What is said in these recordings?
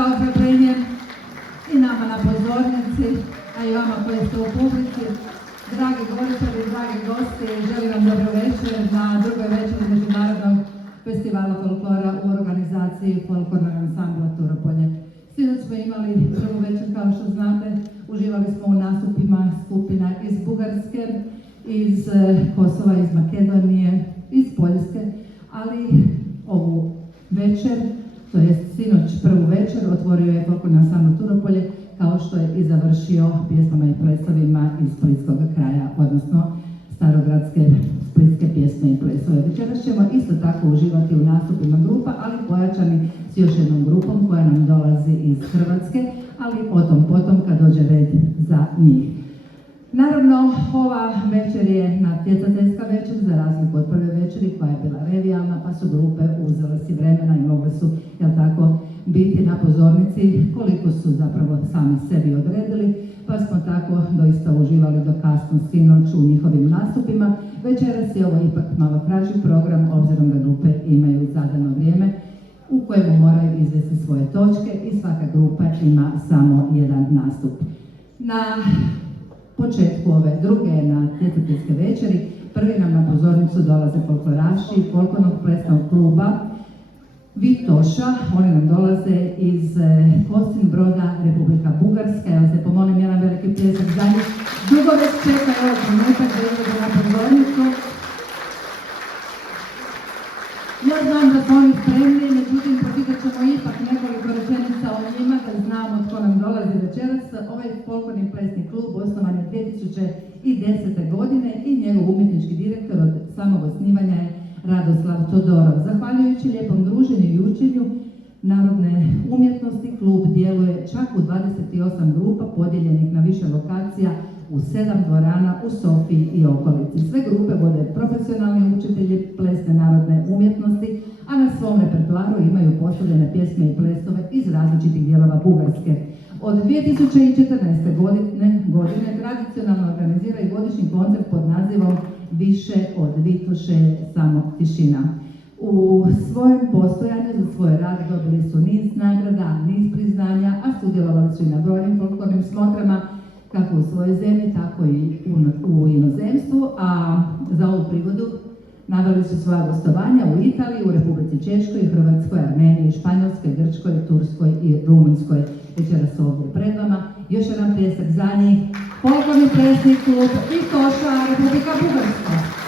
za ohrabrenjem i nama na pozornici, a i vama koji ste u publici. Dragi Goričani, dragi gosti, želim vam dobro večer na drugoj večeri Međunarodnog festivala folklora u organizaciji Folklornog ansambla Turopolje. Sinoć smo imali prvu večer, kao što znate, uživali smo u nastupima skupina iz Bugarske, iz Kosova, iz Makedonije, iz Poljske, ali ovu večer, to jest sinoć prvu večer, otvorio je folklorni ansambl Turopolje, kao što je i završio pjesmama i plesovima iz splitskog kraja, odnosno starogradske splitske pjesme i plesove. Večeras ćemo isto tako uživati u nastupima grupa, ali pojačani s još jednom grupom koja nam dolazi iz Hrvatske, ali o tom potom kad dođe red za njih. Naravno, ova večer je natjecateljska večer, za razliku od prve večeri koja je bila revijalna, pa su grupe uzele si vremena i mogle su, jel tako, biti na pozornici koliko su zapravo sami sebi odredili, pa smo tako doista uživali do kasno sinoć u njihovim nastupima. Večeras je ovo ipak malo kraći program, obzirom da grupe imaju zadano vrijeme u kojemu moraju izvesti svoje točke i svaka grupa ima samo jedan nastup. Na početku ove druge natjecateljske večeri prvi nam na pozornicu dolaze folkloraši folklornog plesnog kluba Vitoša. Oni nam dolaze iz Kosin Broda, Republika Bugarska. Ja vas se pomolim jedan veliki pljesak za njih. Dugo već čeka ovog trenutak da idu na pozornicu. Ja znam da su oni spremni, međutim pročitat ćemo ipak nekoliko rečenica o njima da znamo tko nam dolazi večeras. Ovaj folklorni plesni klub osnovan je 2010. godine i njegov umjetnički direktor od samog osnivanja je Radoslav Todorov. Zahvaljujući lijepom druženju i učenju narodne umjetnosti, klub djeluje čak u 28 grupa podijeljenih na više lokacija u 7 dvorana u Sofiji i okolici. Sve grupe vode profesionalni učitelji plesne narodne umjetnosti, a na svom repertoaru imaju postavljene pjesme i plesove iz različitih dijelova Bugarske. Od 2014. godine tradicionalno organiziraju godišnji koncert pod nazivom Više od Vitoše samo tišina. U svojem postojanju za svoj rad dobili su niz nagrada, niz priznanja, a sudjelovali su i na brojnim folklornim smotrama, kako u svojoj zemlji, tako i u inozemstvu, a za ovu prigodu naveli su svoja gostovanja u Italiji, u Republici Češkoj, Hrvatskoj, Armeniji, Španjolskoj, Grčkoj, Turskoj i Rumunjskoj. Večeras su ovdje pred vama. Još jedan pljesak za njih. Folklorni plesni klub Vitoša, Republika Bugarska.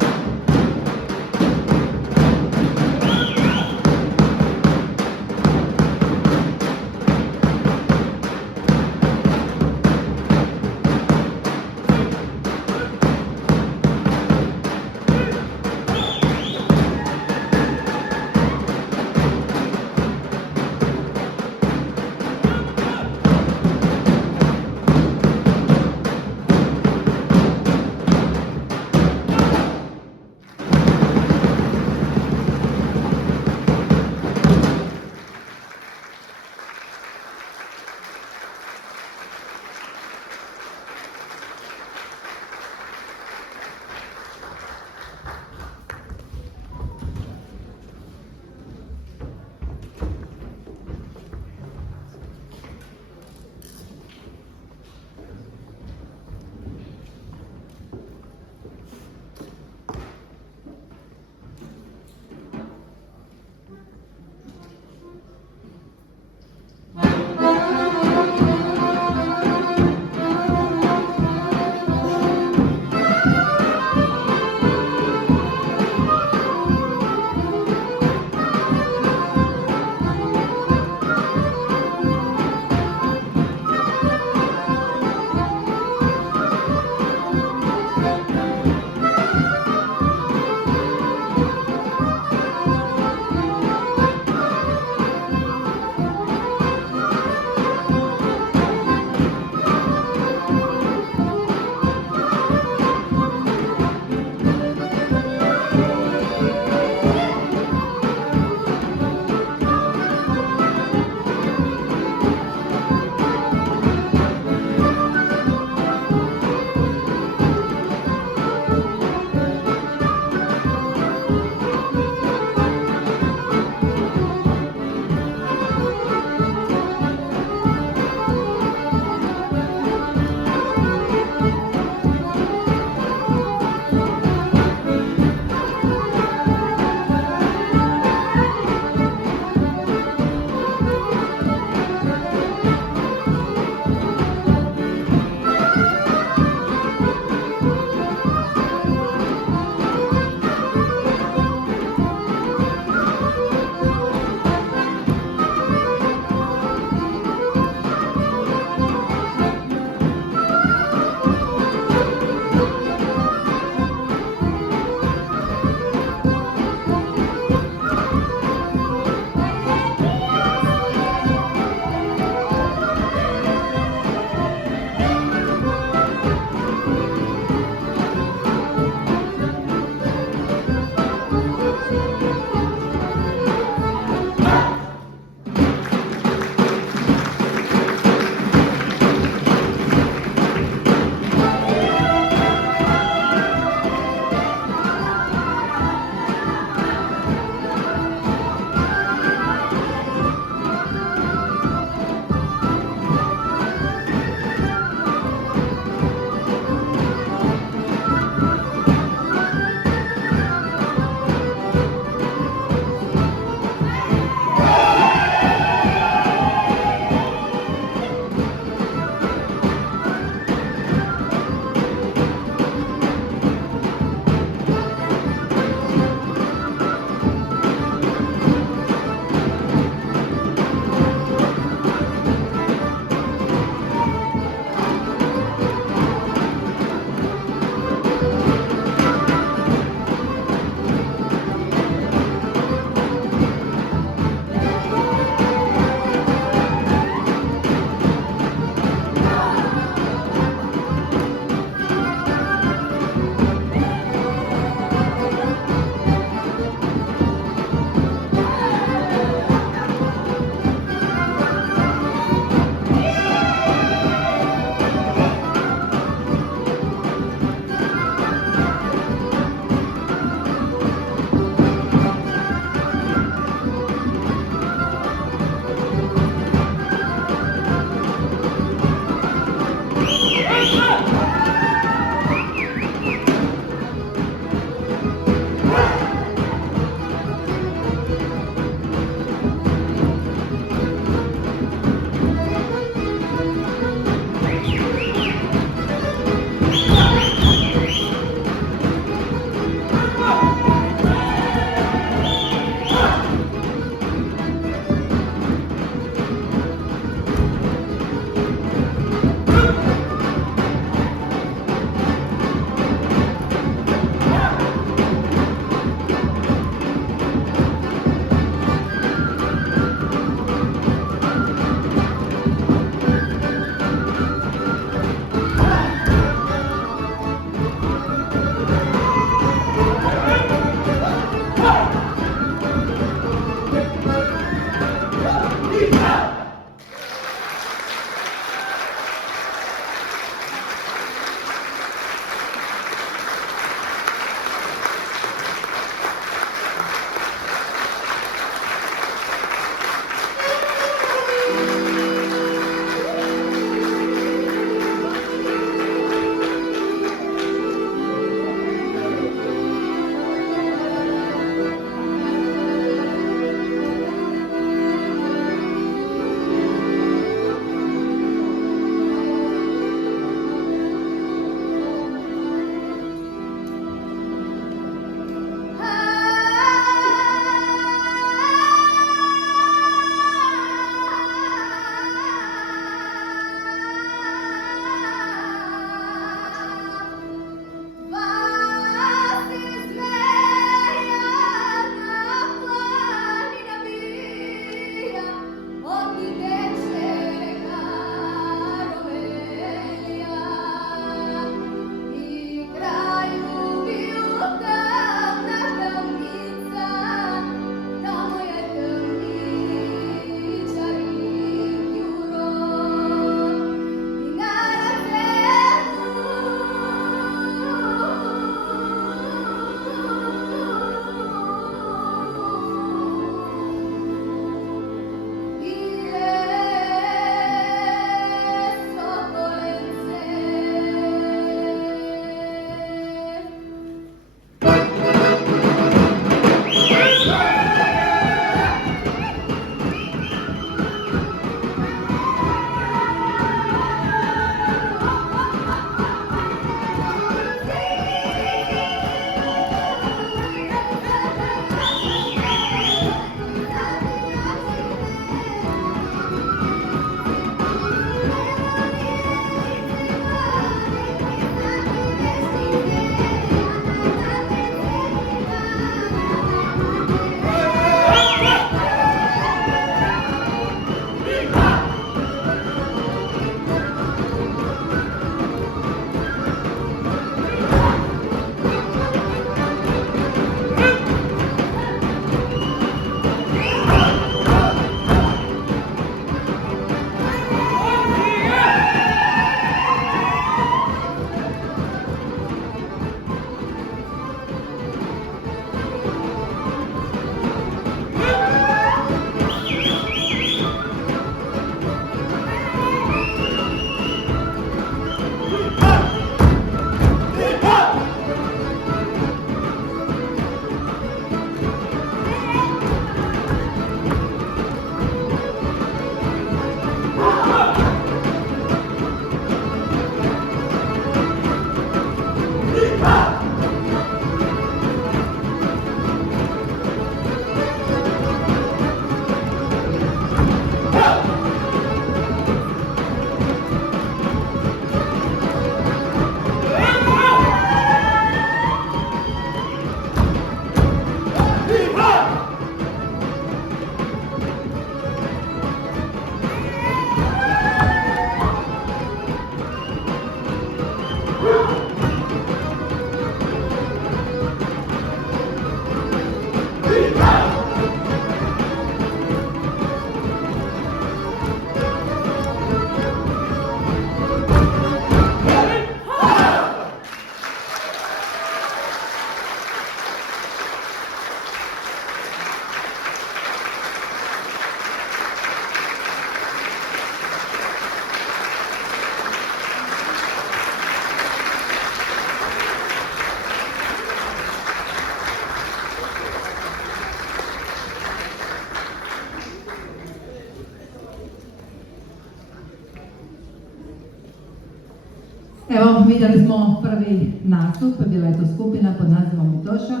Evo, vidjeli smo prvi nastup, bila je to skupina pod nazivom Mitoša,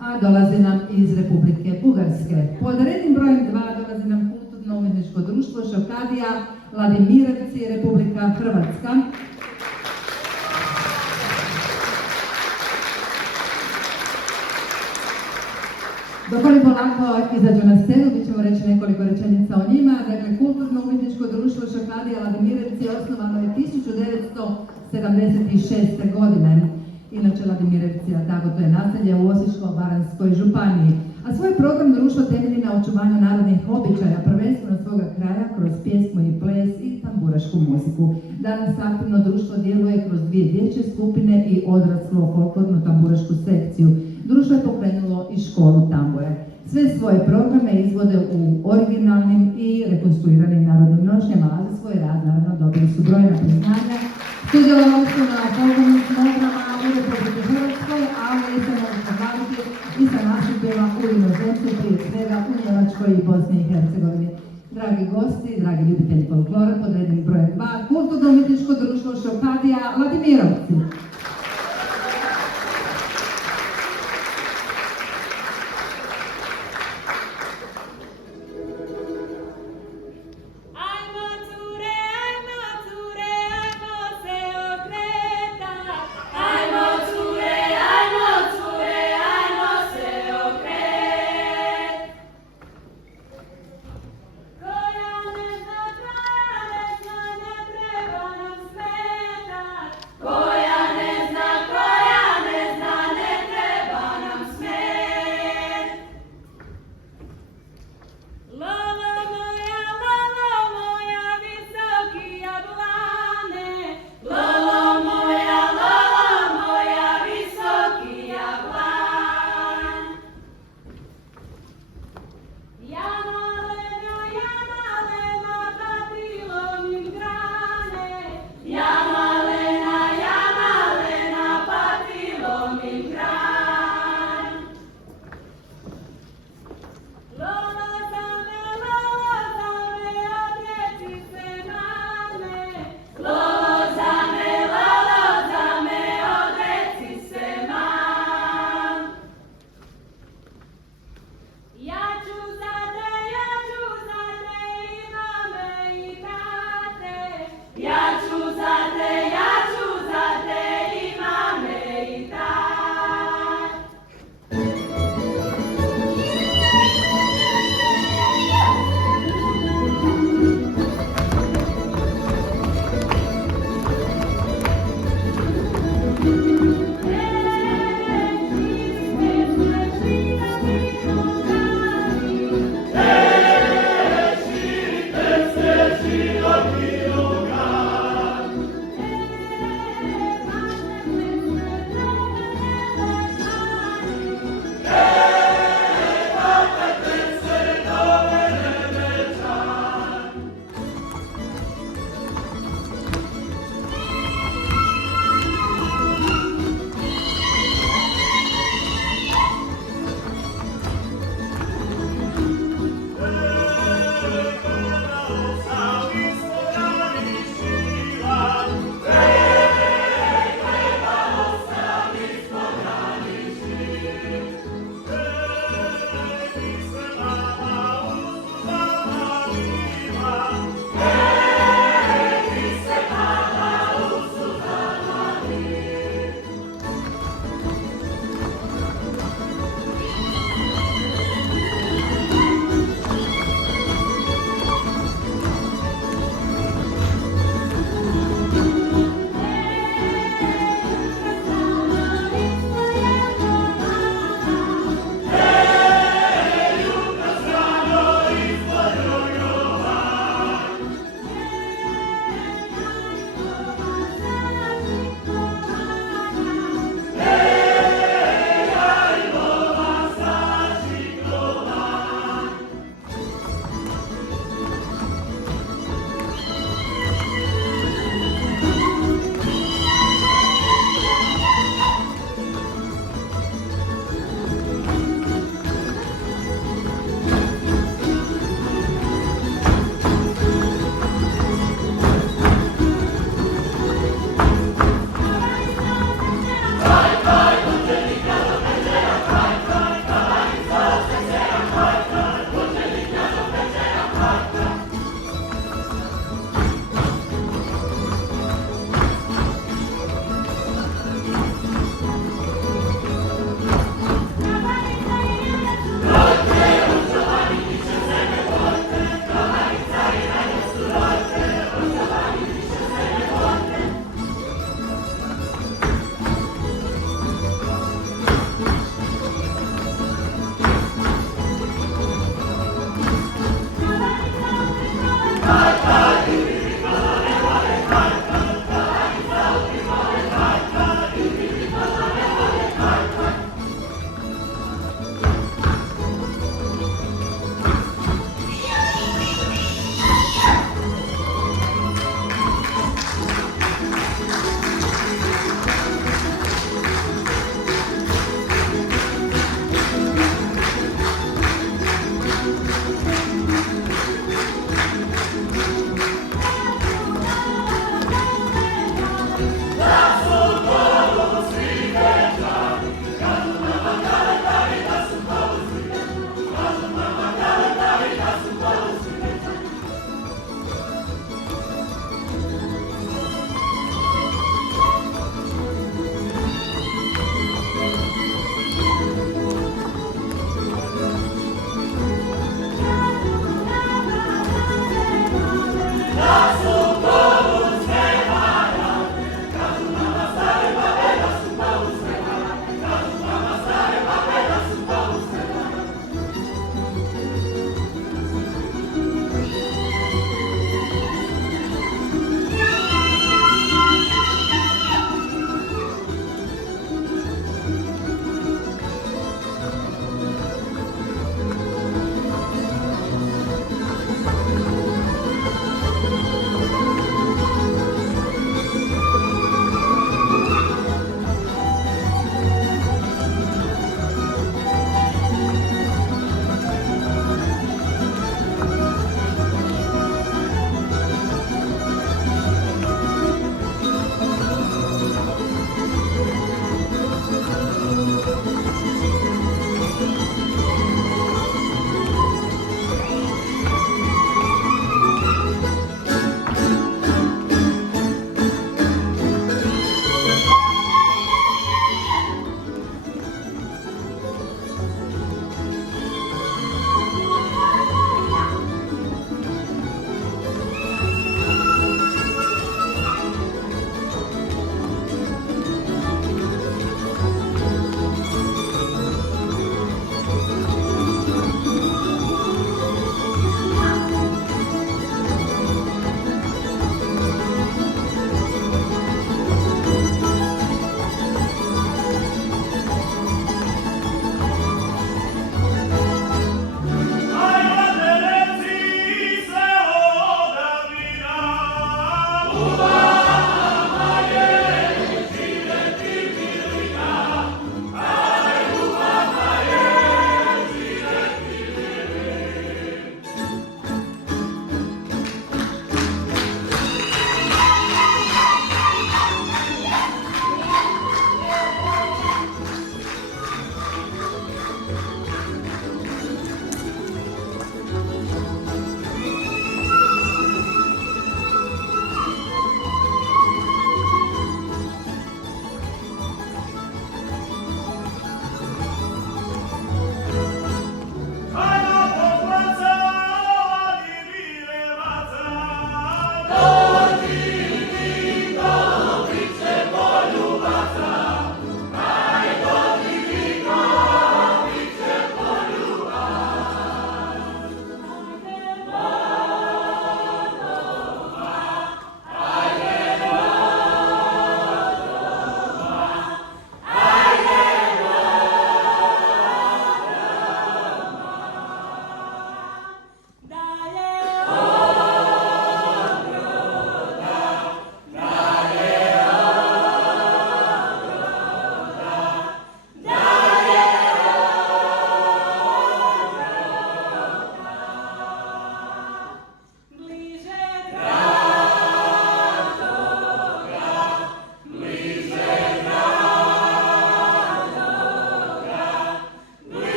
a dolazi nam iz Republike Bugarske. Pod rednim brojem 2 dolazi nam kulturno-umjetničko društvo Šokadija, Vladimirovci, Republika Hrvatska. Dok oni polako izađu na scenu, mi ćemo reći nekoliko rečenica o njima. Dakle, kulturno-umjetničko društvo Šokadija Vladimirovci osnovano je 1976. godine. Inače, Vladimirovci, tako to je naselje u Osječko-baranjskoj županiji. A svoj program društvo temelji na očuvanju narodnih običaja, prvenstveno svoga kraja, kroz pjesmu i ples i tamburašku muziku. Danas aktivno društvo djeluje kroz 2 dječje skupine i odraslu folklornu tamburašku sekciju. Društvo je pokrenulo i školu tambure. Sve svoje programe izvode u originalnim i rekonstruiranim narodnim nošnjama, a za svoj rad naravno dobili su brojna priznanja. Sudjelovali su na folklornim programa u Republike Hrvatskoj, ali i se mogu pohvaliti i sa nastupima u inozemstvu, prije svega u Njemačkoj i Bosni i Hercegovini. Dragi gosti, dragi ljubitelji folklora, pod rednim brojem 2, kulturno-umjetničko društvo Šokadija Vladimirovci.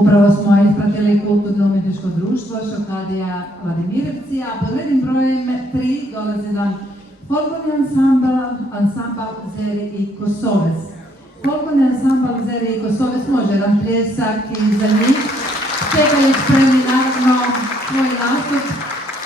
Upravo smo ispratili kulturno-umjetničko društvo Šokadija Vladimirevci, a pod rednim brojem 3 dolazi nam folklorni ansambal Zeri i Kosoves. Folklorni ansambal Zeri i Kosoves može jedan pljesak i za njih. Čekaju spremni naravno svoj nastup.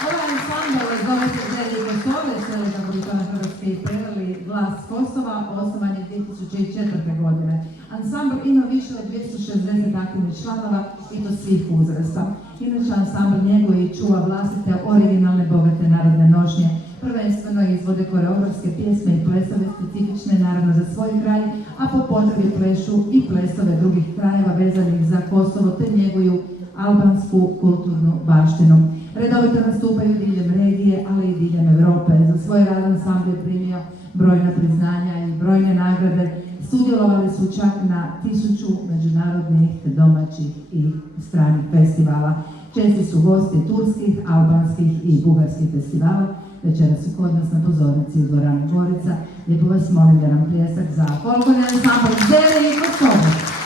Ovaj ansambal zove se Zeri i Kosoves, kako bi to na hrvatski preveli Glas Kosova, osnovan je 2004. godine. Ansambl ima više od 260 aktivnih članova i to svih uzrasta. Inače, ansambl njeguje i čuva vlastite originalne bogate narodne nošnje. Prvenstveno izvode koreografske pjesme i plesove specifične naravno za svoj kraj, a po potrebi plešu i plesove drugih krajeva vezanih za Kosovo te njeguju albansku kulturnu baštinu. Redovito nastupaju diljem regije, ali i diljem Europe. Za svoj rad ansambl je primio brojna priznanja i brojne nagrade. Sudjelovali su čak na 1000 međunarodnih, domaćih i stranih festivala. Česti su gosti turskih, albanskih i bugarskih festivala. Večeras su kod nas na pozornici u dvorani Gorica. Lijepo vas molim jedan pljesak za folklorni ansambl Zeri i Kosoves.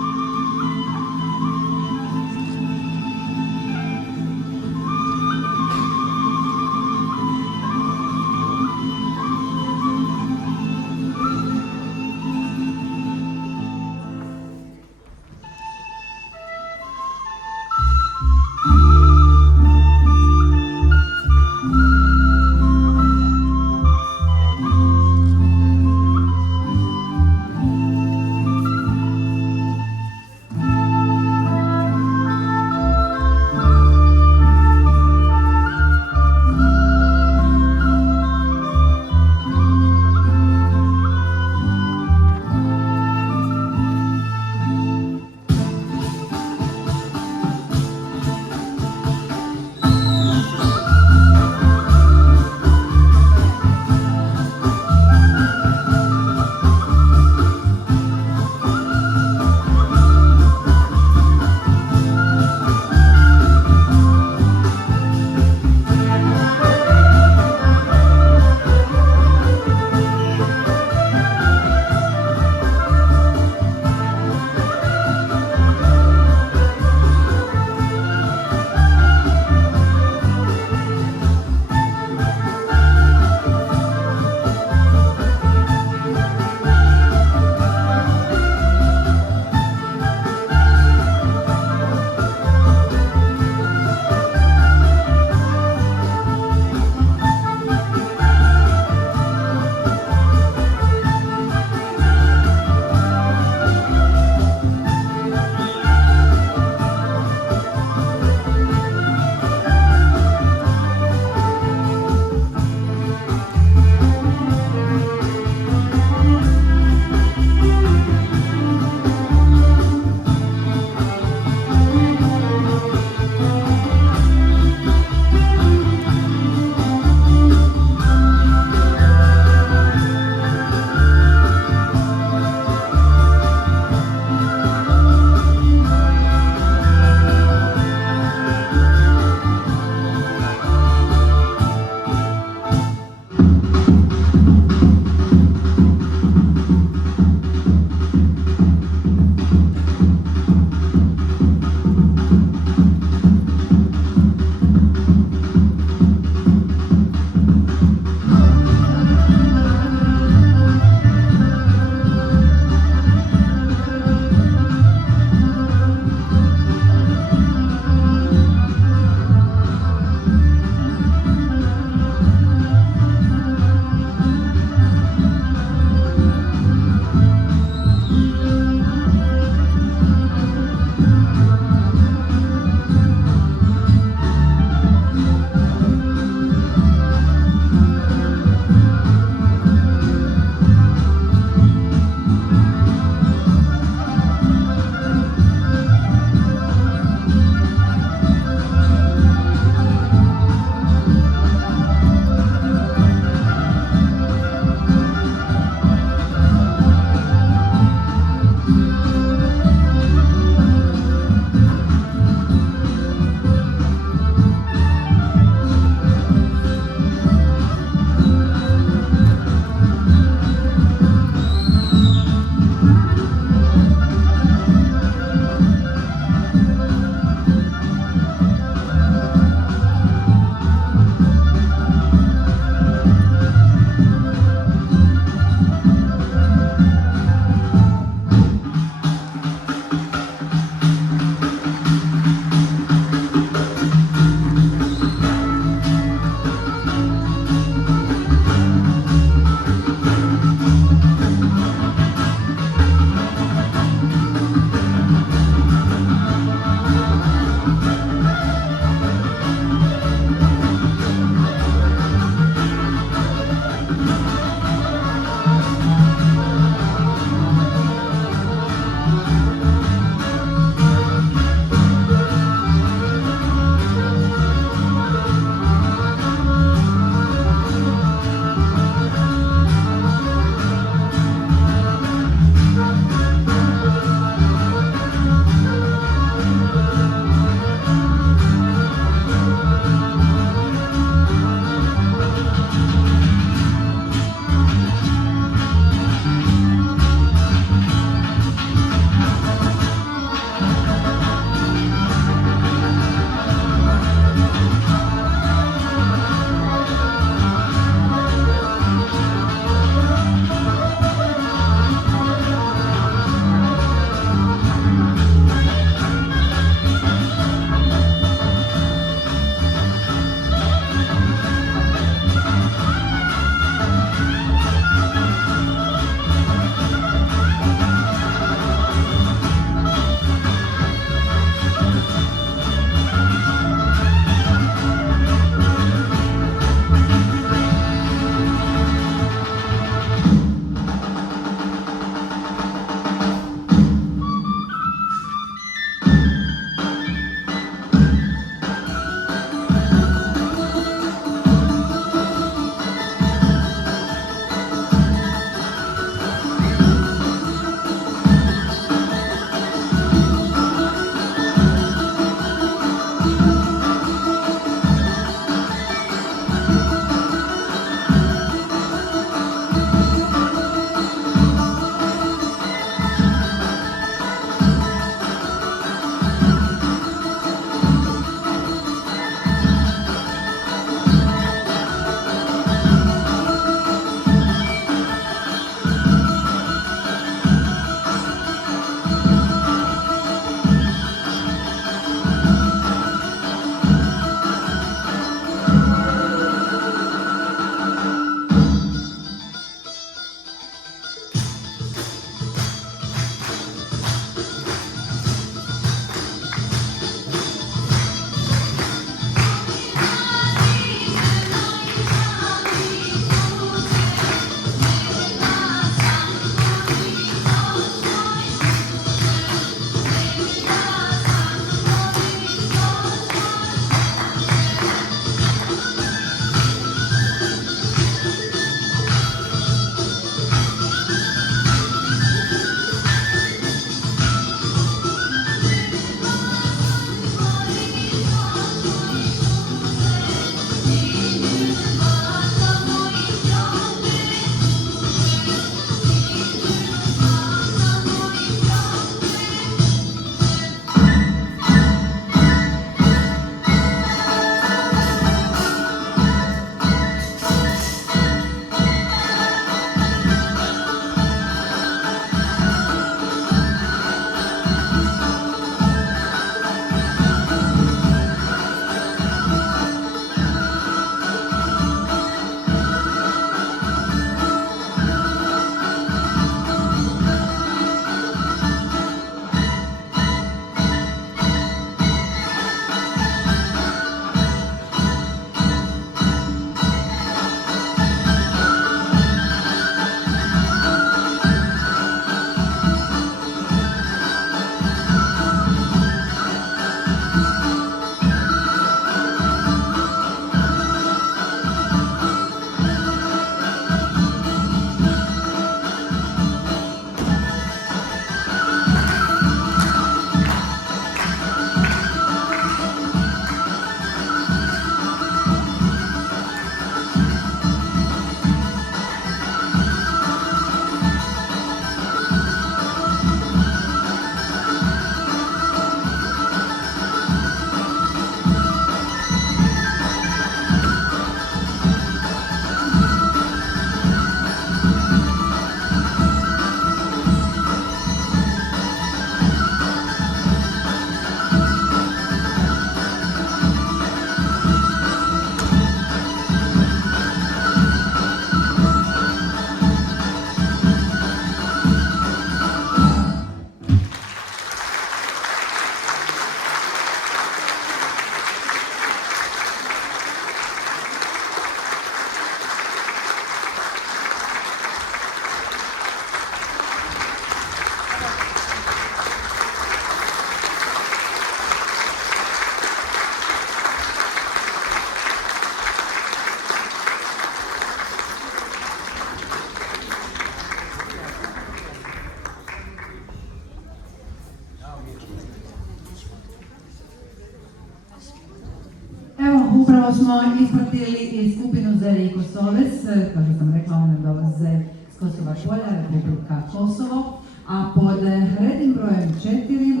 Upravo smo ispratili i skupinu Zere i Kosovec, kao što sam rekla, one dolaze s Kosova polja, Republika Kosovo, a pod rednim brojem 4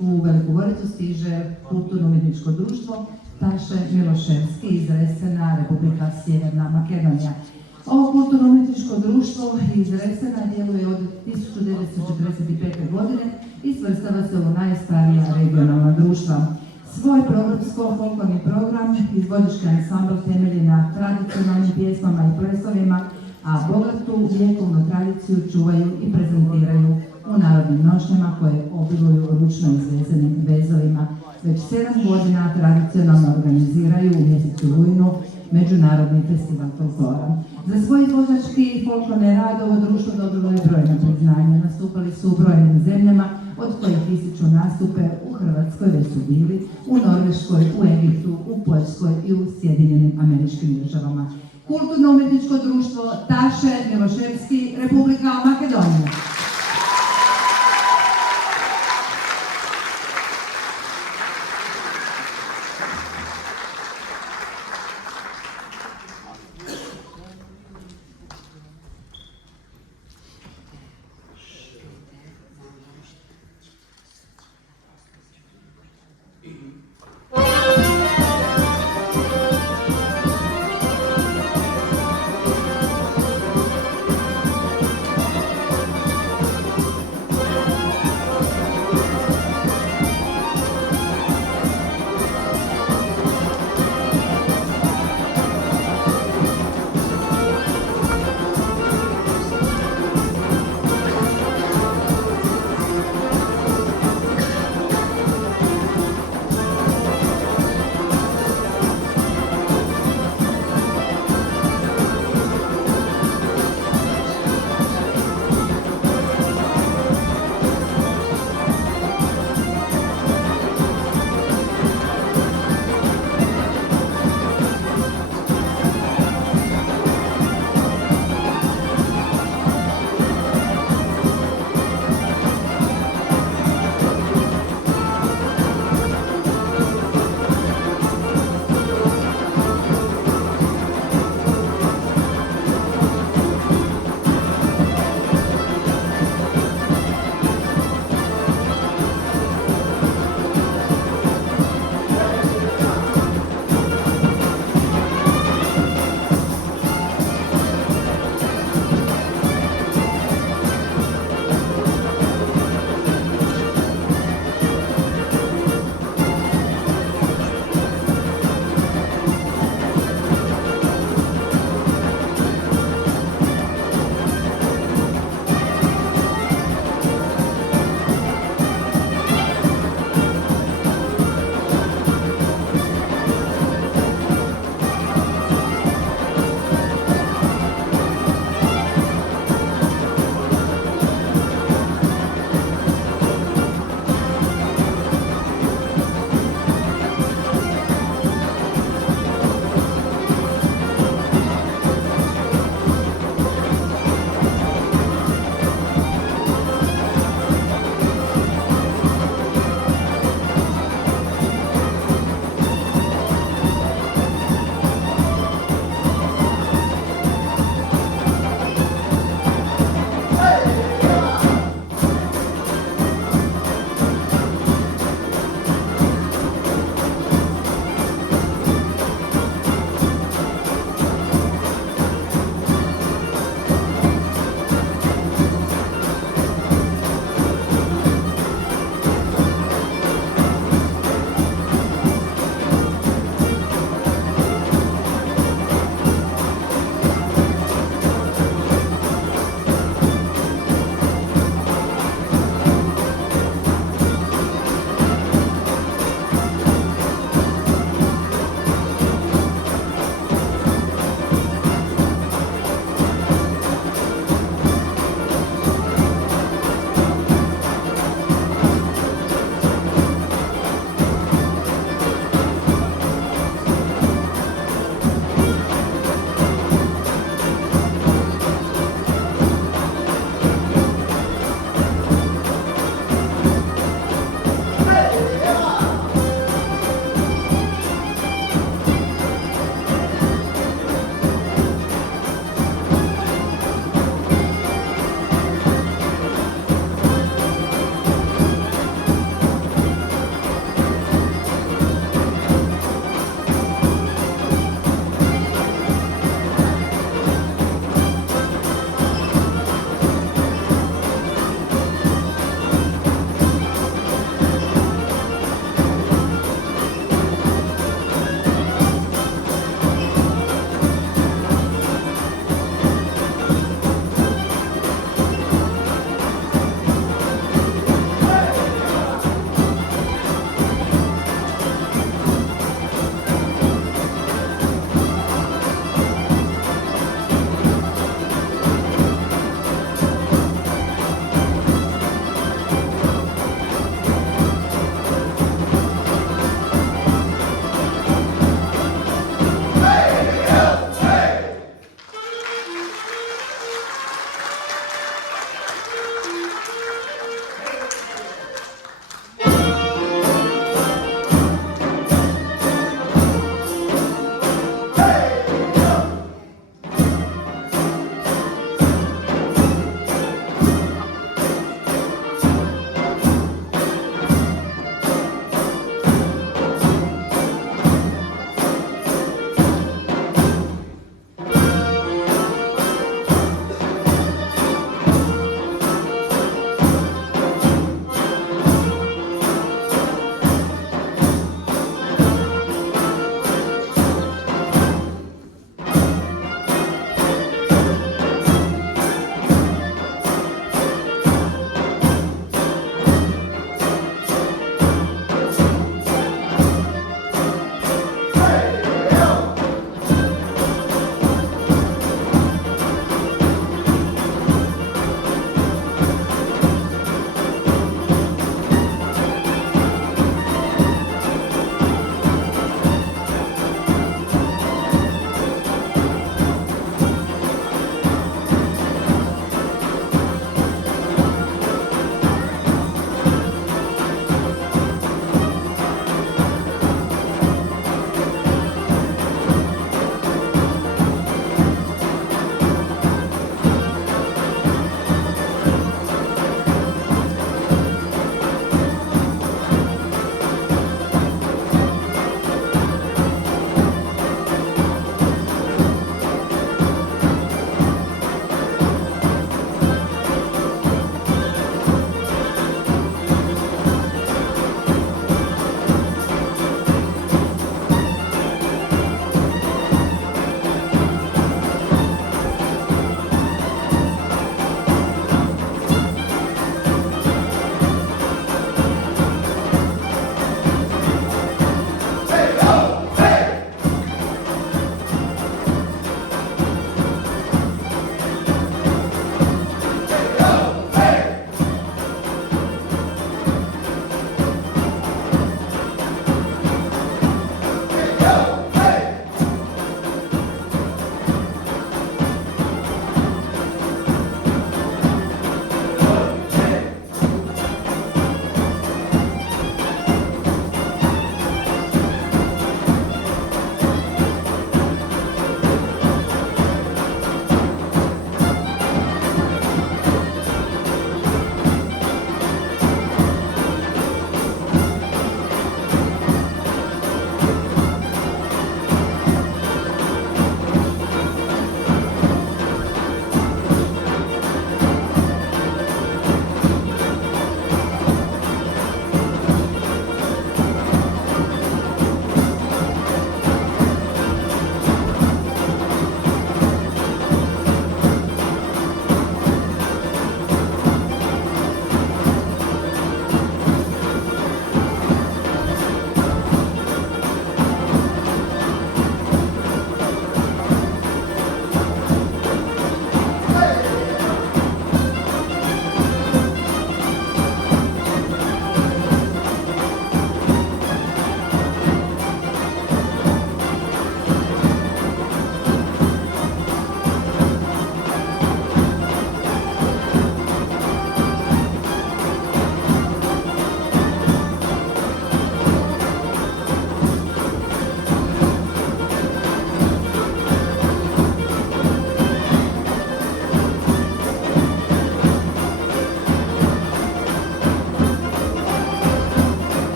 u Veliku Goricu stiže kulturno-umjetničko društvo Taše Miloševski iz Resena, Republika Sjeverna Makedonija. Ovo kulturno-umjetničko društvo iz Resena djeluje od 1945. godine i svrstava se u najstarija regionalna društva. Svoj programsko-folklorni program izvođački ansambl temelji na tradicionalnim pjesmama i plesovima, a bogatu vjekovnu tradiciju čuvaju i prezentiraju u narodnim nošnjama koje obiluju ručno izvezenim vezovima. Već 7 godina tradicionalno organiziraju u mjesecu rujnu Međunarodni festival folklora. Za svoj izvođački folklorni rad ovo društvo dobilo je brojna priznanja. Nastupali su u brojnim zemljama, od kojih ističu nastupe u Hrvatskoj, već su bili, u Norveškoj, u Egiptu, u Poljskoj i u Sjedinjenim Američkim Državama. Kulturno-umjetničko društvo Taše Miloševski, Republika Makedonija.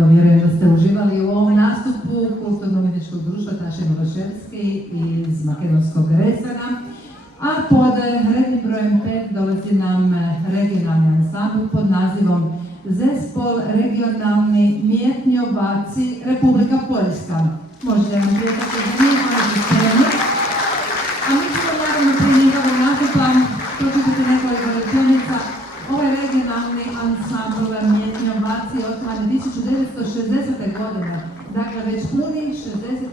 Evo, vjerujem da ste uživali u ovom nastupu Kulturno-umjetničkog društva Taše Miloševski iz makedonskog resora. A pod rednim brojem 5 dolazi nam regionalni ansambl pod nazivom Zespol regionalni mjetnjovaci Republika Poljska. Možete vam prijeti za njih, možete spremni. A mi ćemo naravno prije njihovog nastupa pročitati nekoliko rečenica. Ovaj regionalni ansambl mjetnjovaci osnovan 1960. godine, dakle već punih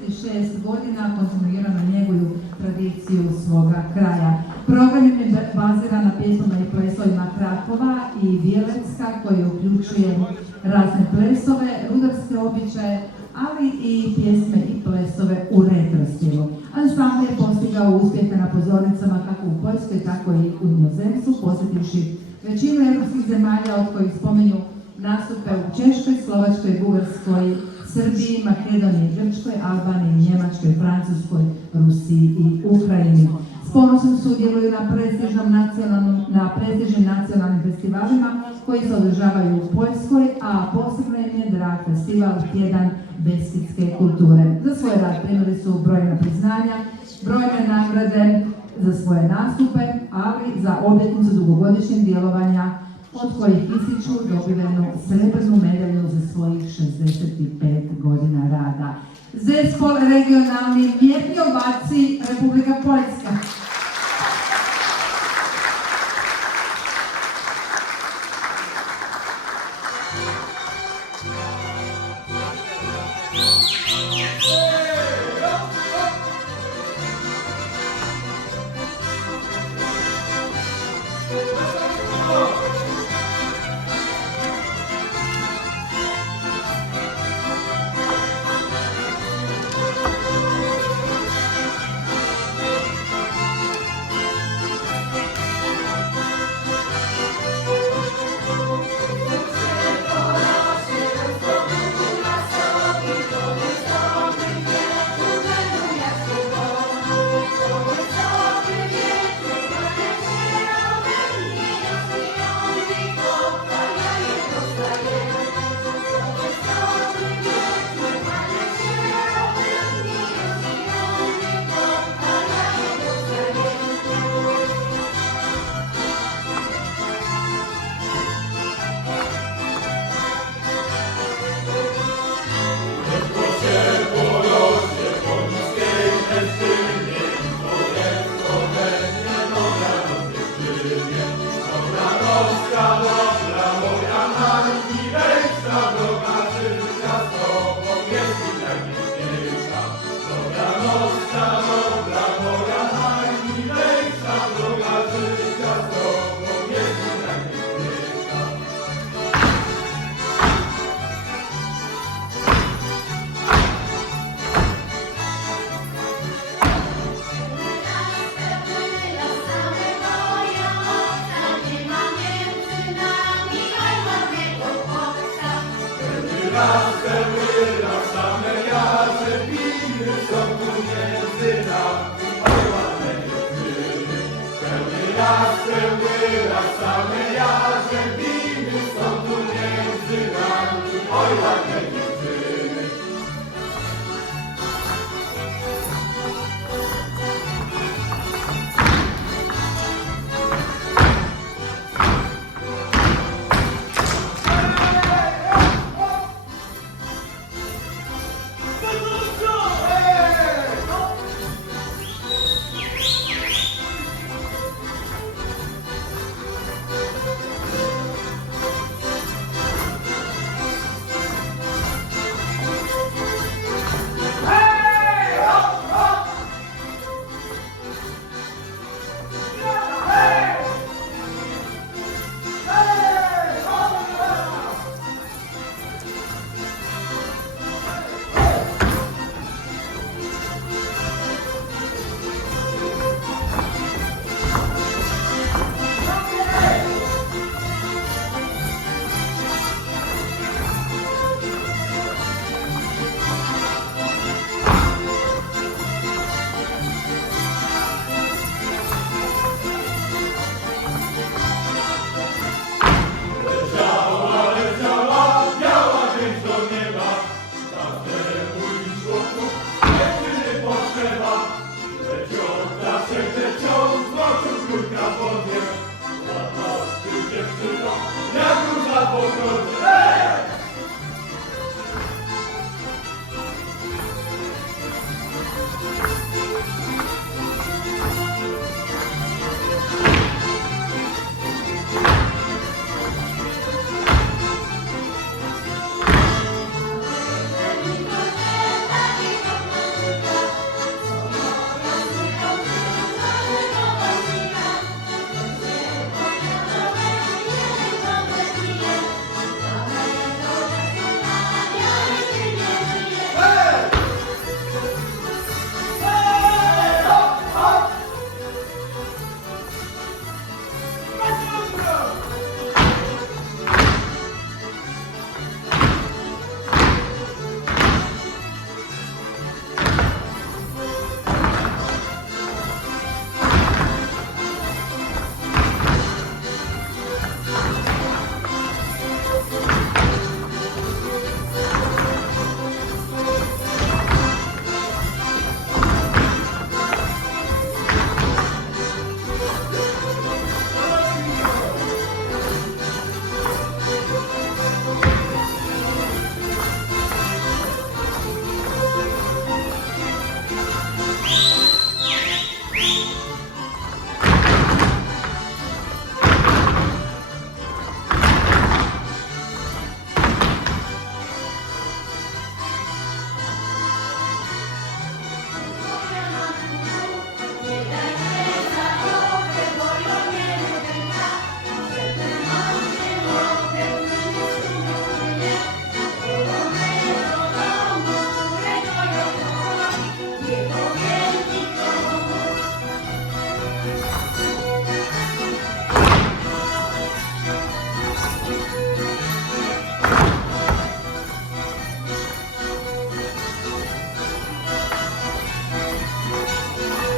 66 godina kontinuirano njeguju tradiciju svoga kraja. Program je baziran na pjesmama i plesovima Krakova i Bjelecka koji uključuje razne plesove, rudarske običaje, ali i pjesme i plesove u retro stilu. Ansambl je postigao uspjehe na pozornicama kako u Poljskoj, tako i u inozemstvu, posjetivši većinu europskih zemalja od kojih spominju nastupe u Češkoj, Slovačkoj, Bugarskoj, Srbiji, Makedoniji, Grčkoj, Albaniji, Njemačkoj, Francuskoj, Rusiji i Ukrajini. S ponosom sudjeluju na prestižnim nacionalnim festivalima koji se održavaju u Poljskoj, a posebno im je drag festival Tjedan beskidske kulture. Za svoj rad primili su brojna priznanja, brojne nagrade za svoje nastupe, ali za obljetnicu dugogodišnjeg djelovanja od kojih ističu dobivenu srebrnu medalju za svojih 65 godina rada. Zespol regionalni mjetnjovaci Republika Poljska.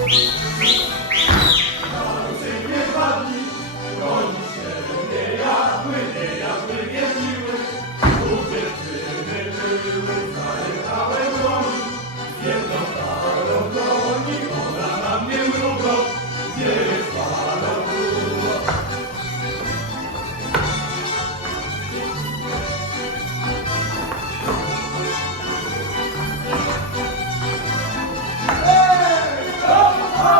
Hey, ho, ho!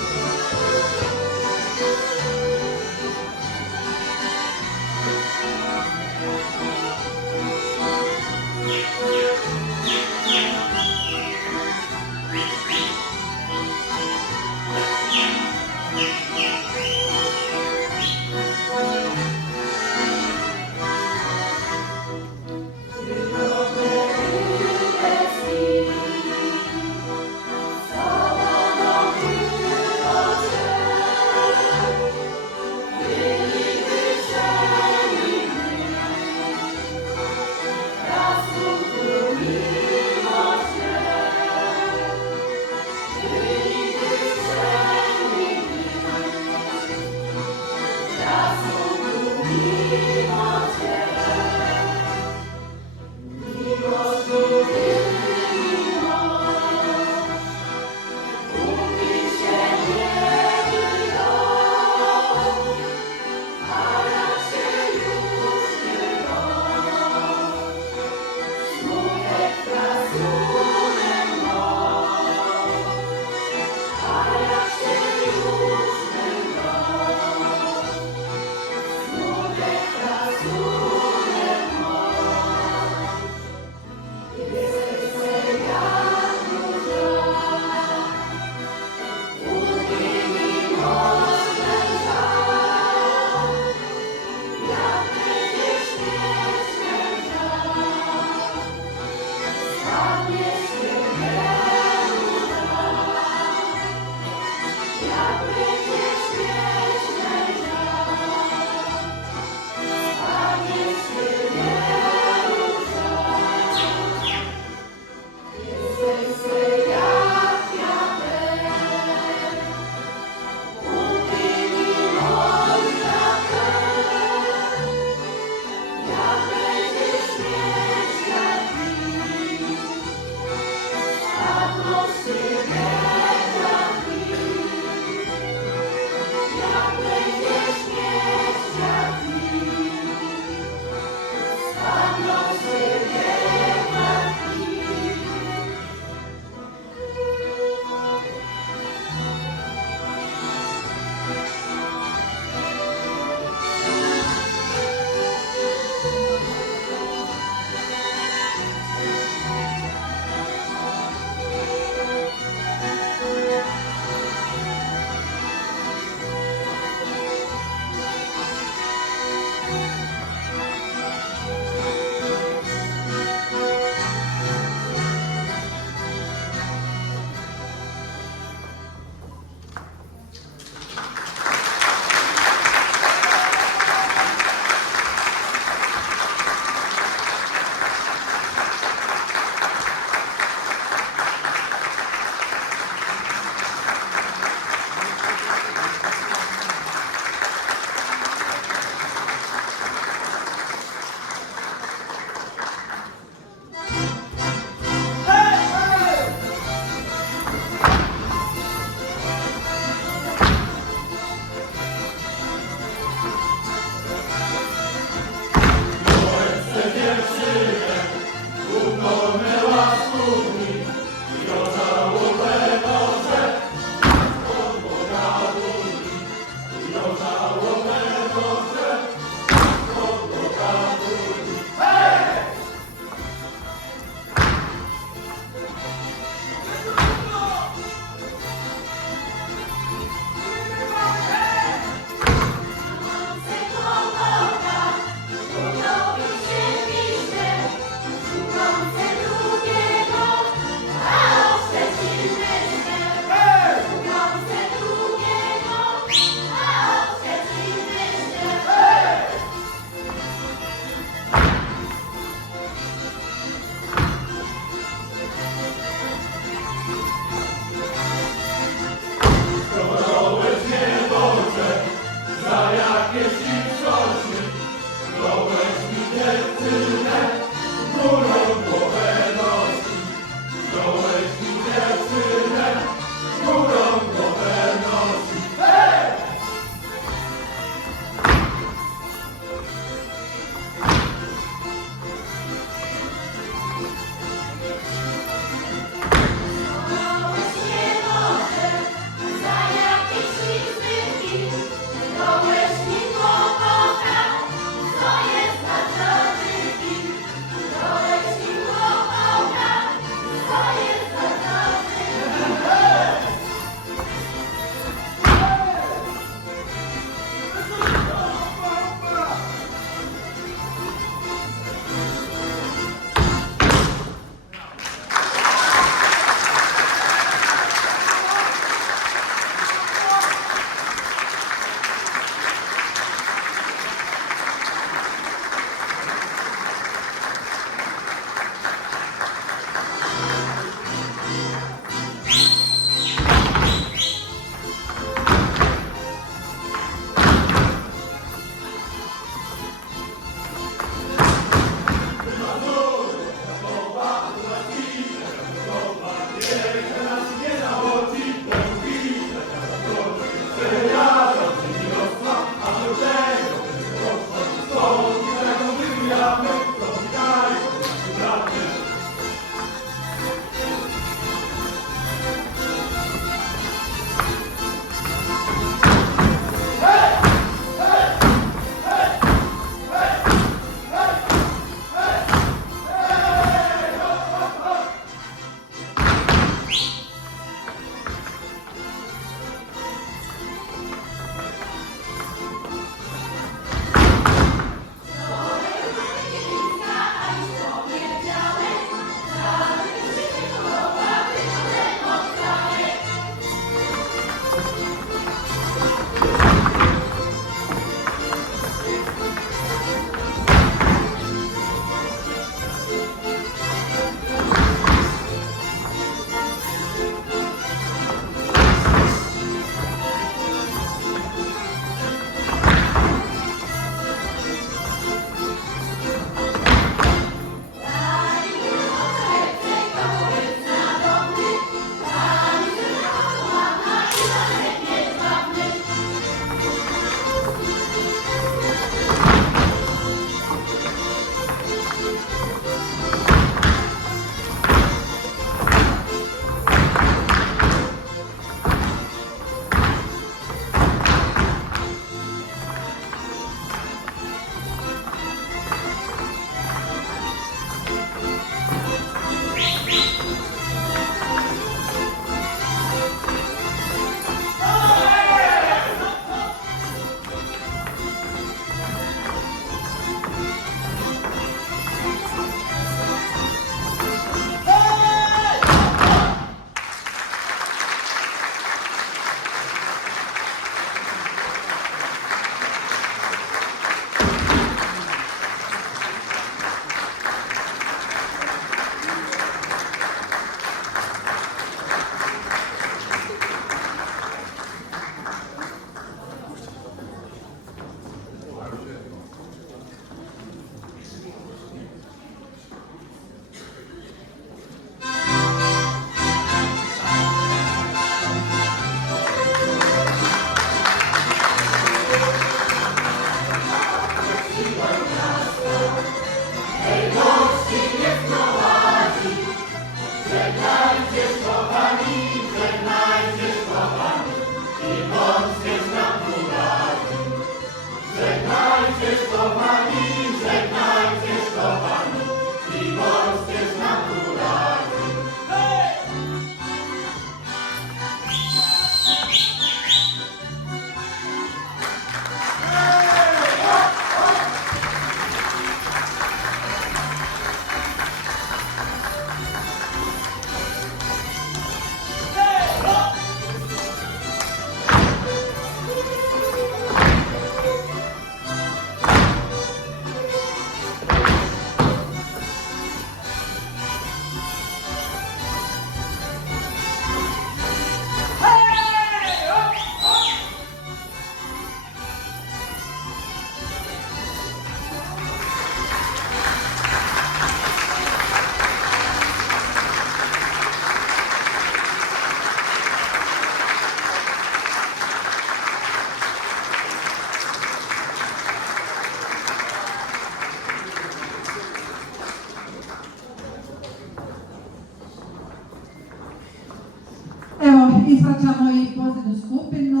Ispraćamo i posljednju skupinu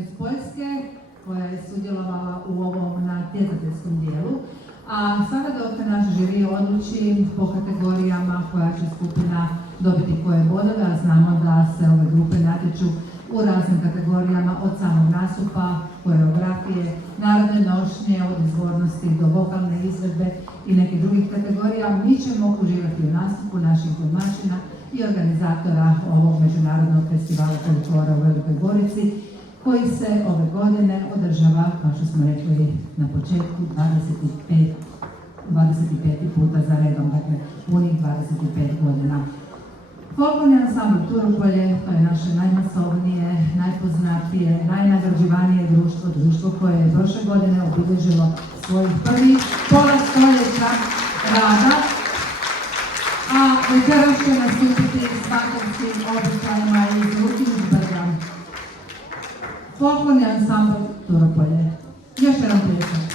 iz Poljske koja je sudjelovala u ovom natjecateljskom dijelu. A sada dok naš žiri odluči po kategorijama koja će skupina dobiti koje bodove, a znamo da se ove grupe natječu u raznim kategorijama od samog nastupa, koreografije, narodne nošnje, od izvornosti do vokalne izvedbe i nekih drugih kategorija. Mi ćemo uživati u nastupu naših domaćina i organizatora ovog međunarodnog festivala folklora u Velikoj Gorici, koji se ove godine održava, kao što smo rekli na početku, 25. puta za redom, dakle punih 25 godina. Folklorni ansambl Turopolje, to je naše najmasovnije, najpoznatije, najnagrađivanije društvo koje je prošle godine obilježilo svojih prvih pola stoljeća rada, a večeras će nastupiti s fantomskim običajima iz Rukinsberga. Folklorni ansambl Turopolje. Još jedan pljesak.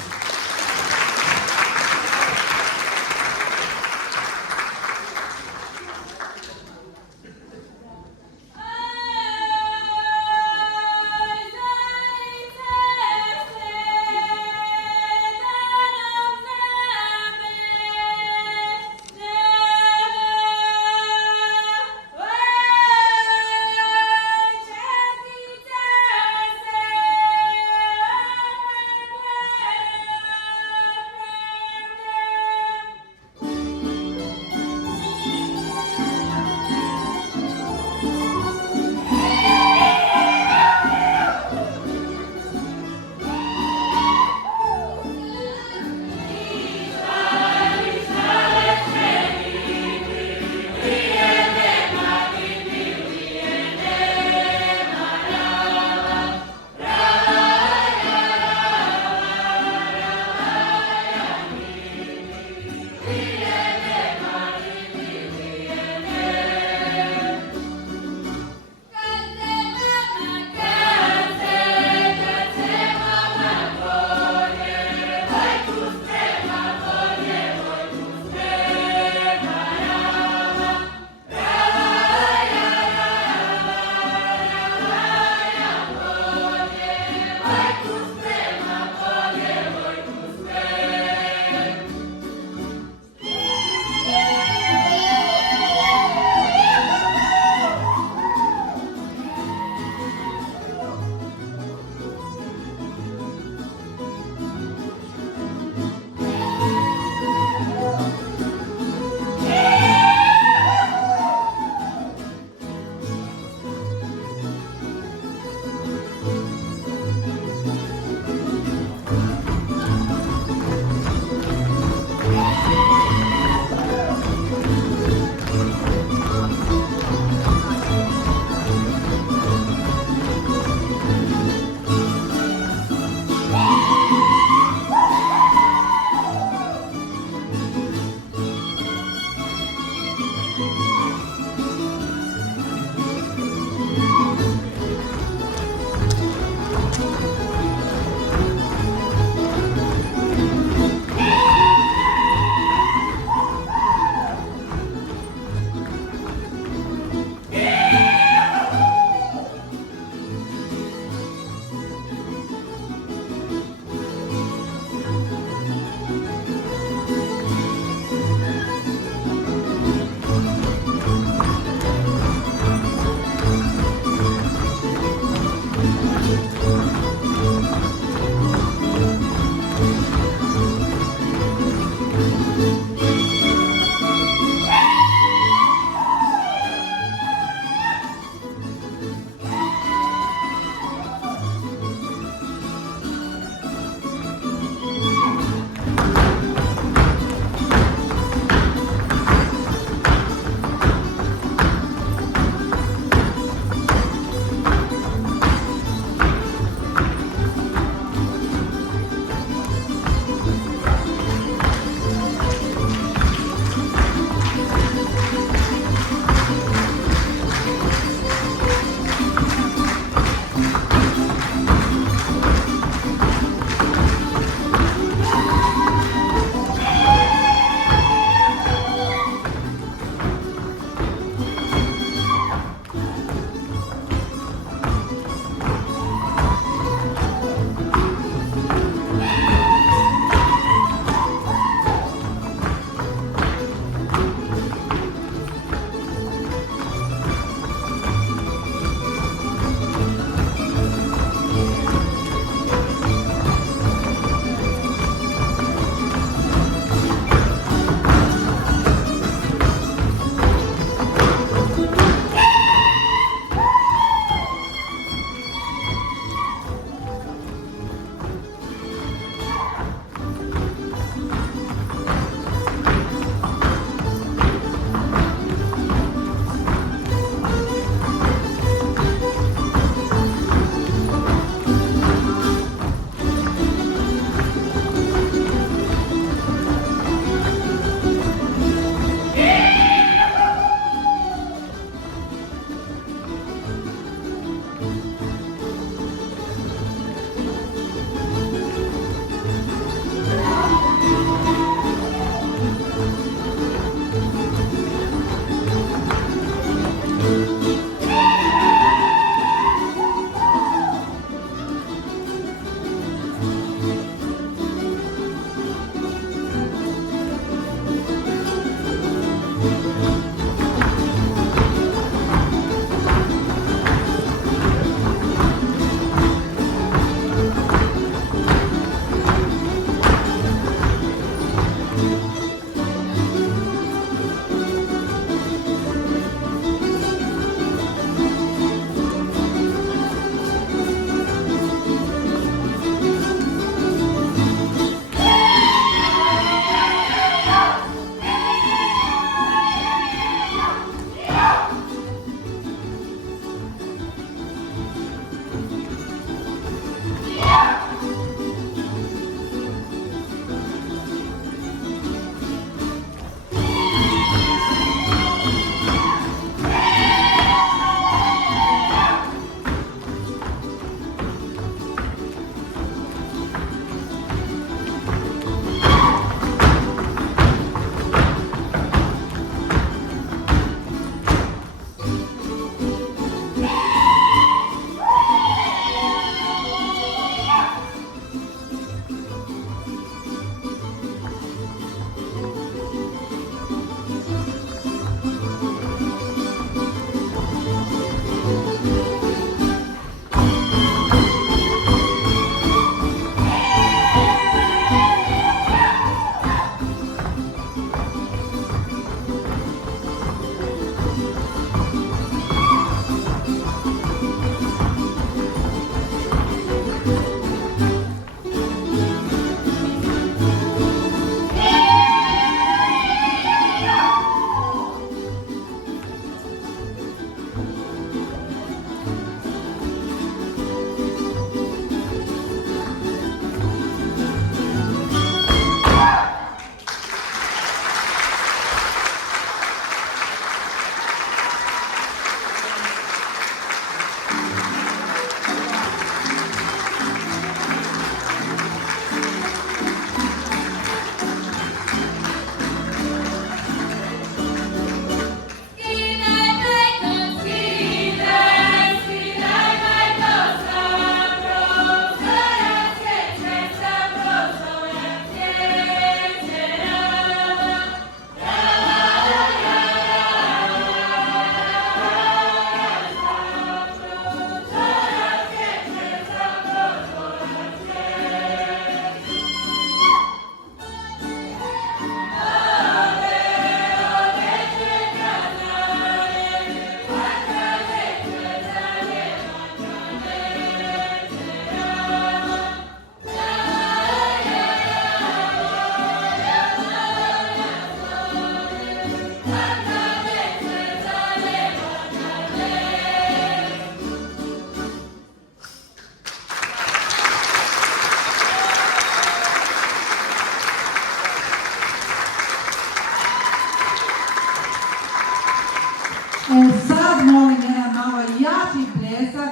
Sad molim jedan malo jači pljesak,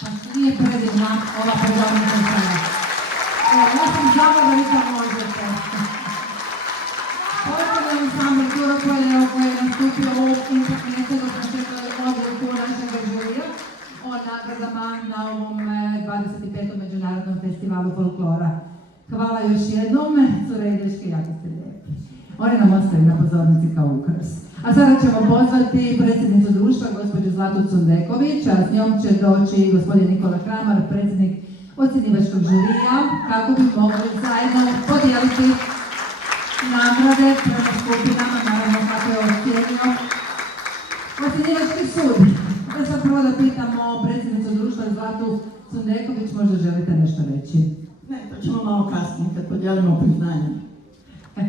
pa što nije predivna ova pozornica sada. Ja sam znala da vi to možete. Pozdravljam sam Arturo Poleo koji je nastupio u internetu dok smo čekali odluku našega žurija o nagradama na ovom 25. Međunarodnom festivalu folklora. Hvala još jednom, cure i dečki, jako ste lijepi. Oni nam ostaju na pozornici kao ukras. A sada ćemo pozvati predsjednicu društva, gospođu Zlatu Cundeković, a s njom će doći gospodin Nikola Kramar, predsjednik ocjenjivačkog žurija, kako bi mogli zajedno podijeliti nagrade prema skupinama, naravno kako je ocjenio ocjenjivački sud. Da sad prvo da pitamo predsjednicu društva Zlatu Cundeković, možda želite nešto reći? Ne, to ćemo malo kasnije kad podijelimo priznanje.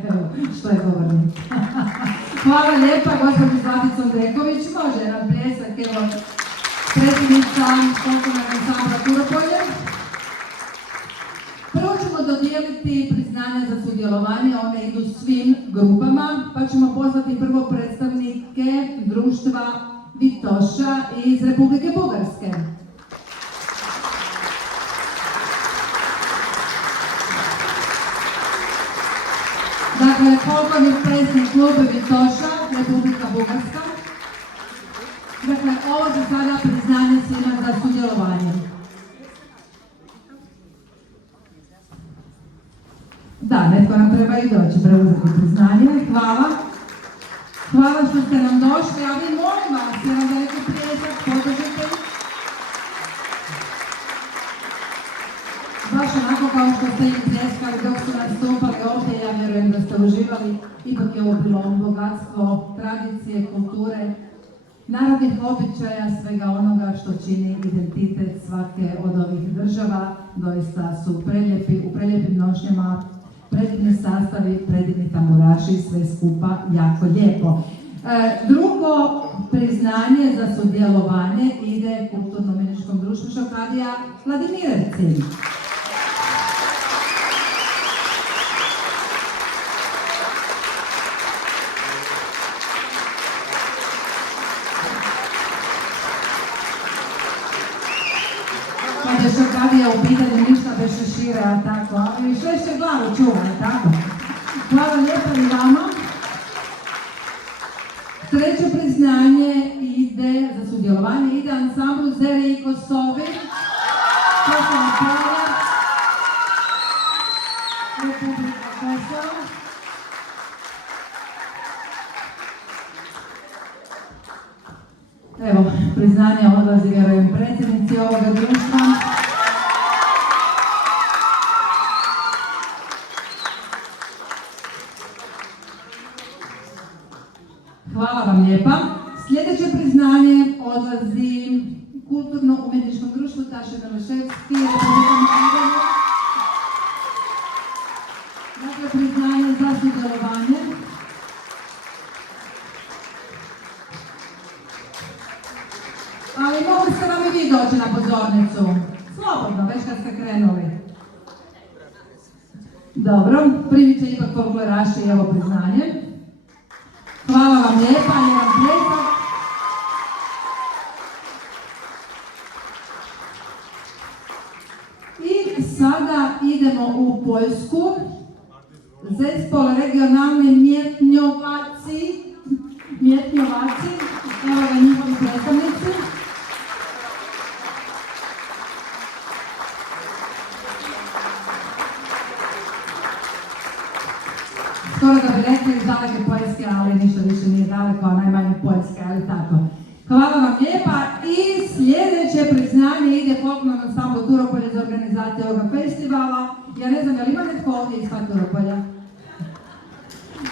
Evo, što je govornik. Hvala lijepa, gospođi Zlati Cundeković. Može jedan pljesak, evo, predsjednica folklornog ansambla Turopolje. Prvo ćemo dodijeliti priznanja za sudjelovanje, one idu svim grupama, pa ćemo pozvati prvo predstavnike društva Vitoša iz Republike Bugarske. Dakle, folklorni predsjednik kluba Vitoša, Republika Bugarska. Dakle, ovo za sada priznanje svima za sudjelovanje. Da, netko nam treba i doći preuzeti priznanje. Hvala. Hvala što ste nam došli, a vi molim vas, jedan veliki pljesak, podržite ih. Baš onako kao što ste im pljeskali dok su nastupali ovdje, ja vjerujem da ste uživali. Ipak je ovo bilo bogatstvo tradicije, kulture, narodnih običaja, svega onoga što čini identitet svake od ovih država. Doista su preljepi, u preljepim nošnjama, predivni sastavi, predivni tamburaši, sve skupa jako lijepo. Drugo priznanje za sudjelovanje ide Kulturno-umjetničkom društvu Šokadija Vladimirevci. Kada Šokadija u pitanju ništa bez šešira, a tako, ali šeše glavu čuva, tako. Hvala lijepo i vama. Treće priznanje ide za sudjelovanje, ide ansamblu Zere i Kosovi. Kosova Polja, Republika Kosova. Evo, priznanje odlazi, vjerujem, predsjednici ovoga društva. Hvala vam lijepa. Sljedeće priznanje odlazi Kulturno-umjetničkom društvu Taše Mileševski, Republika Makedonija. Dakle, priznanje za sudjelovanje. Ali mogu ste vam i vi doći na pozornicu. Slobodno, već kad ste krenuli. Dobro, primit će ipak folkloraši i evo priznanje. Hvala vam lijepa, jedan pljesak. I sada idemo u Poljsku. Zespol regionalni Mjetnjovaci. Evo ga njihovi predstavnici. Skoro da bi rekli iz daleke Poljske, ali ništa više nije daleko, a najmanje Poljske, ali tako. Hvala vam lijepa i sljedeće priznanje ide folklornom ansamblu Turopolje za organizaciju ovoga festivala. Ja ne znam, je li ima netko ovdje iz Turopolja?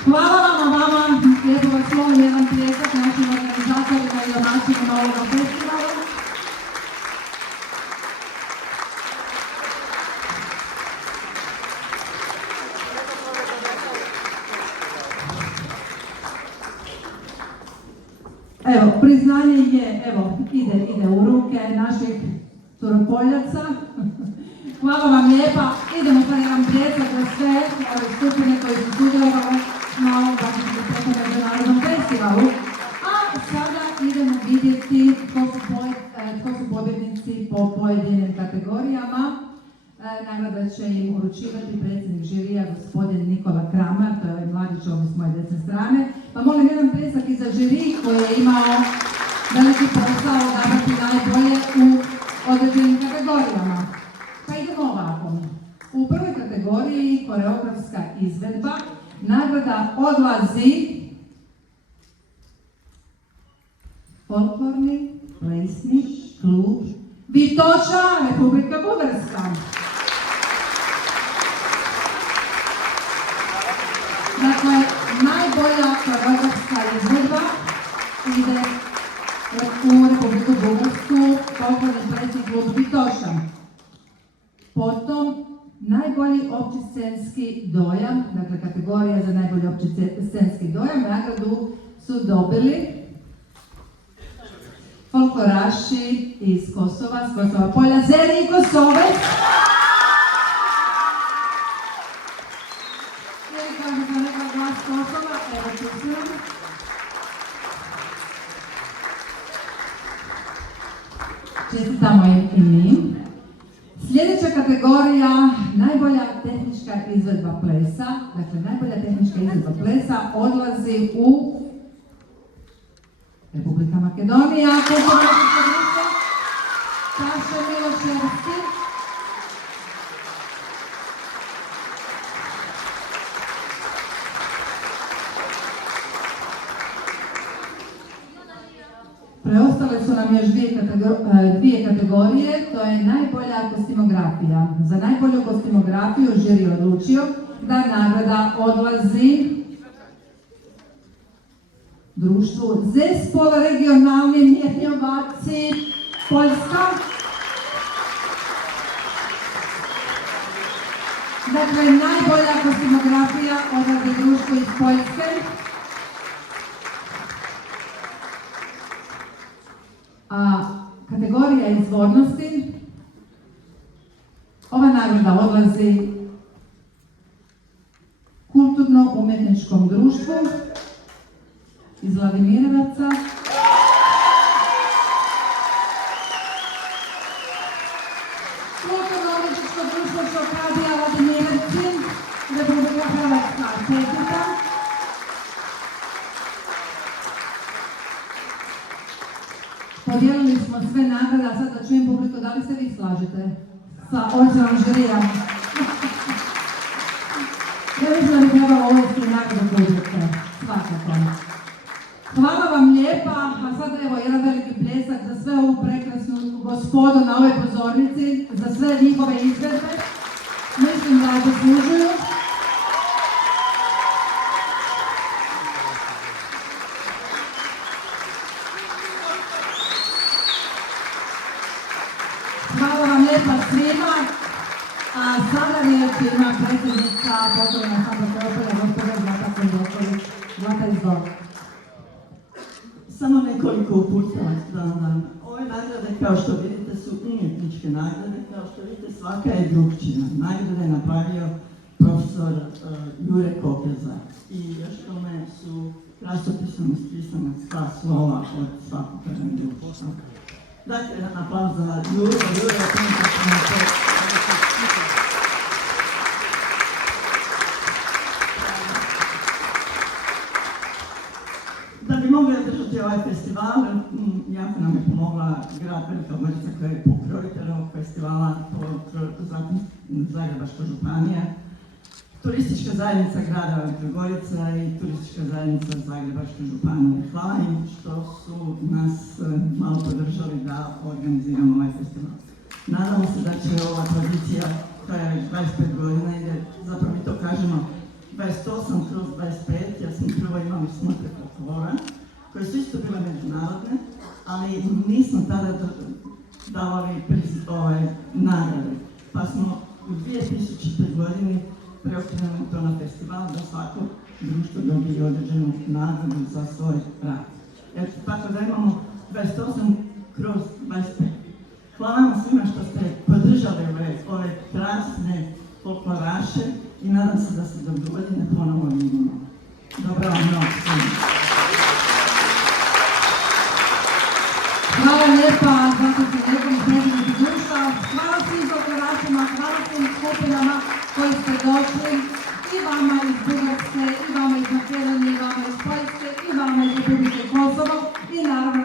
Hvala vam, a vama lijepo vas molim jedan pljesak našim organizatorima i domaćinima ovoga festivala. Evo, priznanje je, evo, ide u ruke naših Turopoljaca. Hvala vam lijepa. Idemo sad jedan pljesak za sve ove skupine koji su sudjelovali na ovom međunarodnom festivalu. A sada idemo vidjeti tko su pobjednici po pojedinim kategorijama. Nagrada će im uručivati predsjednik žirija, gospodin Nikola Kramar, to je ovaj mladić ovdje s moje desne strane. Pa molim jedan pljesak i za žiri koji je imao veliki posao odabrati najbolje u određenim kategorijama. Pa idemo ovako. U prvoj kategoriji koreografska izvedba nagrada odlazi Folklorni plesni klub Vitoša, Republika Bugarska. Dakle, najbolja koreografska izvedba ide u Republiku Bugarsku, Folklorni plesni klub Vitoša. Potom, najbolji opći scenski dojam, dakle kategorija za najbolji opći scenski dojam, nagradu su dobili folkloraši iz Kosova, s Kosova Polja, Zere i Kosove. Ili kao što sam rekla glas Kosova, evo čućemo. Čestitamo im i mi. Sljedeća kategorija, najbolja tehnička izvedba plesa. Dakle, najbolja tehnička izvedba plesa odlazi u Republika Makedonija, Kulturno-umjetničko društvo Taše Mileševski. Preostale su nam još dvije kategorije, to je najbolja kostimografija. Za najbolju kostimografiju žiri je odlučio da nagrada odlazi društvu Zespol regionalni mjetnjovaci Poljska. Dakle, najbolja kostimografija odlazi društvu iz Poljske. A kategorija izvornosti, ova nagrada odlazi kulturno-umjetničkom društvu iz Vladimirevaca. Kulturno-umjetničko društvo Šokadija Vladimirevci, Republika Hrvatska, četvrta. Podijelili smo sve nagrade, a sad da čujem publiku, da li se vi slažete sa ocjenom žirija? Ja mislim da bi trebalo uvesti nagradu publike, svakako. Hvala vam lijepa, a sad evo jedan veliki pljesak za sve ovu prekrasnu gospodu na ovoj pozornici, za sve njihove izvedbe. Mislim da zaslužuju. Hvala vam lijepa svima, a sada riječ ima predsjednica Pokrena Sandra Kopelja, gospođa Zlata Kondoković. Zlata, izvoli. Samo nekoliko uputstva da vam dam. Ove nagrade, kao što vidite, su umjetničke nagrade, kao što vidite, svaka je drugčina. Nagrade je napravio profesor Jure Kokeza i još tome su krasopisom ispisana sva slova od svakog društva. Dakle, jedan aplauz za Jure. Jure je Da bi mogli održati ovaj festival, jako nam je pomogla grad Velika Gorica koja je pokrovitelj ovog festivala, zatim Zagrebačka županija, turistička zajednica grada Velika Gorica i turistička zajednica Zagrebačke županije. Hvala im što su nas malo podržali da organiziramo ovaj festival. Nadamo se da će ova tradicija, koja je već 25 godina, ide, zapravo mi to kažemo, 28/25, jer smo prvo imali smotre folklora, koje su isto bile međunarodne, ali nismo tada davali nagrade. Pa smo u 2000. godini preokrenuli to na festival da svako društvo dobije određenu nagradu za svoj rad. Tako da imamo 28/25. Hvala vam svima što ste podržali ove krasne folkloraše i nadam se da se do godine ponovo vidimo. Dobro vam noć svima. Hvala lijepa, zato se nekom predsjednici društva. Hvala svim folklorašima, hvala svim skupinama koji ste došli. I vama iz Bugarske, i vama iz Makedonije, i vama iz Poljske, i vama iz Republike Kosovo, i naravno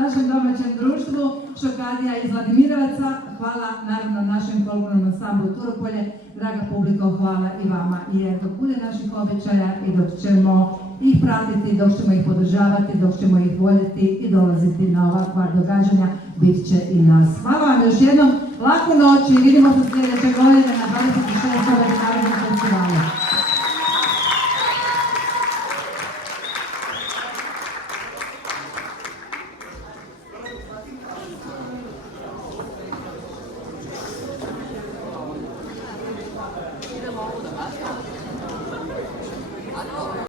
našem domaćem društvu Šokadija iz Vladimirevaca. Hvala naravno našem folklornom ansamblu Turopolje. Draga publiko, hvala i vama. Jer dok bude naših običaja i dok ćemo ih pratiti, dok ćemo ih podržavati, dok ćemo ih voljeti i dolaziti na ovakva događanja, bit će i nas. Hvala vam još jednom, laku noć i vidimo se sljedeće godine na 26. međunarodnom festivalu. Idemo ovu da